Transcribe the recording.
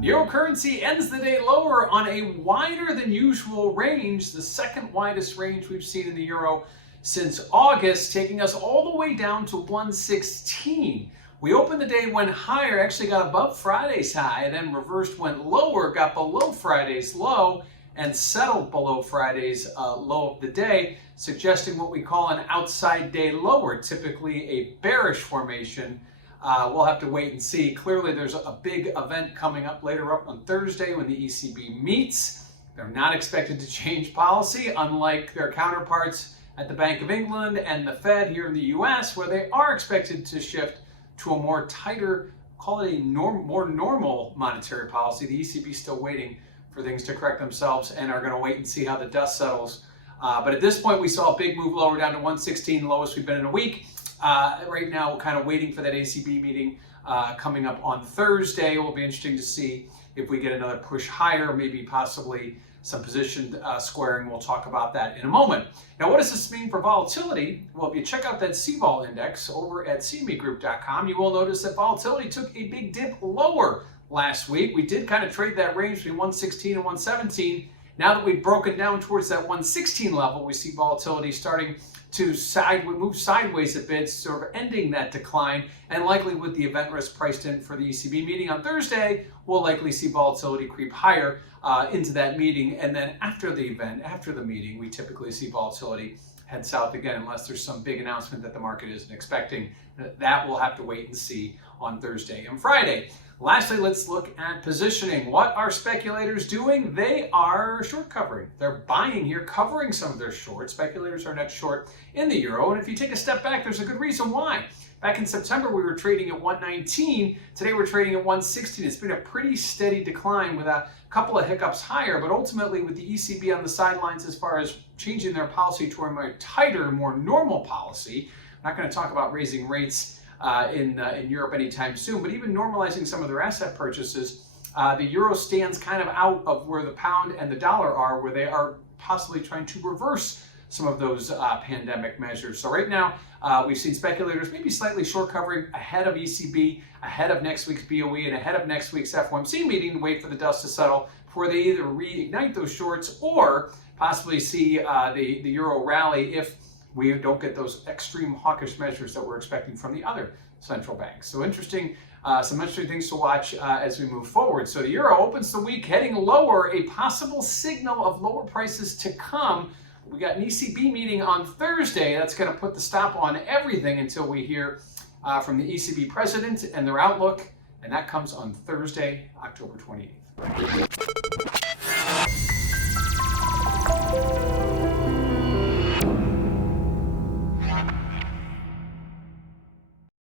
Euro currency ends the day lower on a wider than usual range, the second widest range we've seen in the euro since August, taking us all the way down to 116. We opened the day, went higher, actually got above Friday's high, then reversed, went lower, got below Friday's low, and settled below Friday's low of the day, suggesting what we call an outside day lower, typically a bearish formation. We'll have to wait and see. Clearly, there's a big event coming up later up on Thursday when the ECB meets. They're not expected to change policy, unlike their counterparts at the Bank of England and the Fed here in the US, where they are expected to shift to a more tighter, call it a more normal monetary policy. The ECB is still waiting for things to correct themselves and are going to wait and see how the dust settles. But at this point, we saw a big move lower down to 116, lowest we've been in a week. Right now, we're kind of waiting for that ACB meeting coming up on Thursday. It will be interesting to see if we get another push higher, maybe possibly some position squaring. We'll talk about that in a moment. Now, what does this mean for volatility? Well, if you check out that CVOL index over at cmegroup.com, you will notice that volatility took a big dip lower last week. We did kind of trade that range between 116 and 117. Now that we've broken down towards that 116 level, we see volatility starting to move sideways a bit, sort of ending that decline, and likely with the event risk priced in for the ECB meeting on Thursday, we'll likely see volatility creep higher into that meeting. And then after the event, after the meeting, we typically see volatility head south again, unless there's some big announcement that the market isn't expecting. That we'll have to wait and see on Thursday and Friday. Lastly, let's look at positioning. What are speculators doing? They are short covering. They're buying here, covering some of their shorts. Speculators are net short in the euro. And if you take a step back, there's a good reason why. Back in September, we were trading at 119. Today, we're trading at 116. It's been a pretty steady decline with a couple of hiccups higher. But ultimately, with the ECB on the sidelines as far as changing their policy to a more tighter, more normal policy, I'm not going to talk about raising rates in Europe anytime soon, but even normalizing some of their asset purchases, the euro stands kind of out of where the pound and the dollar are, where they are possibly trying to reverse some of those pandemic measures. So right now, we've seen speculators maybe slightly short covering ahead of ECB, ahead of next week's BOE, and ahead of next week's FOMC meeting to wait for the dust to settle before they either reignite those shorts or possibly see the euro rally if we don't get those extreme hawkish measures that we're expecting from the other central banks. So some interesting things to watch as we move forward. So the euro opens the week heading lower, a possible signal of lower prices to come. We got an ECB meeting on Thursday. That's going to put the stop on everything until we hear from the ECB president and their outlook. And that comes on Thursday, October 28th.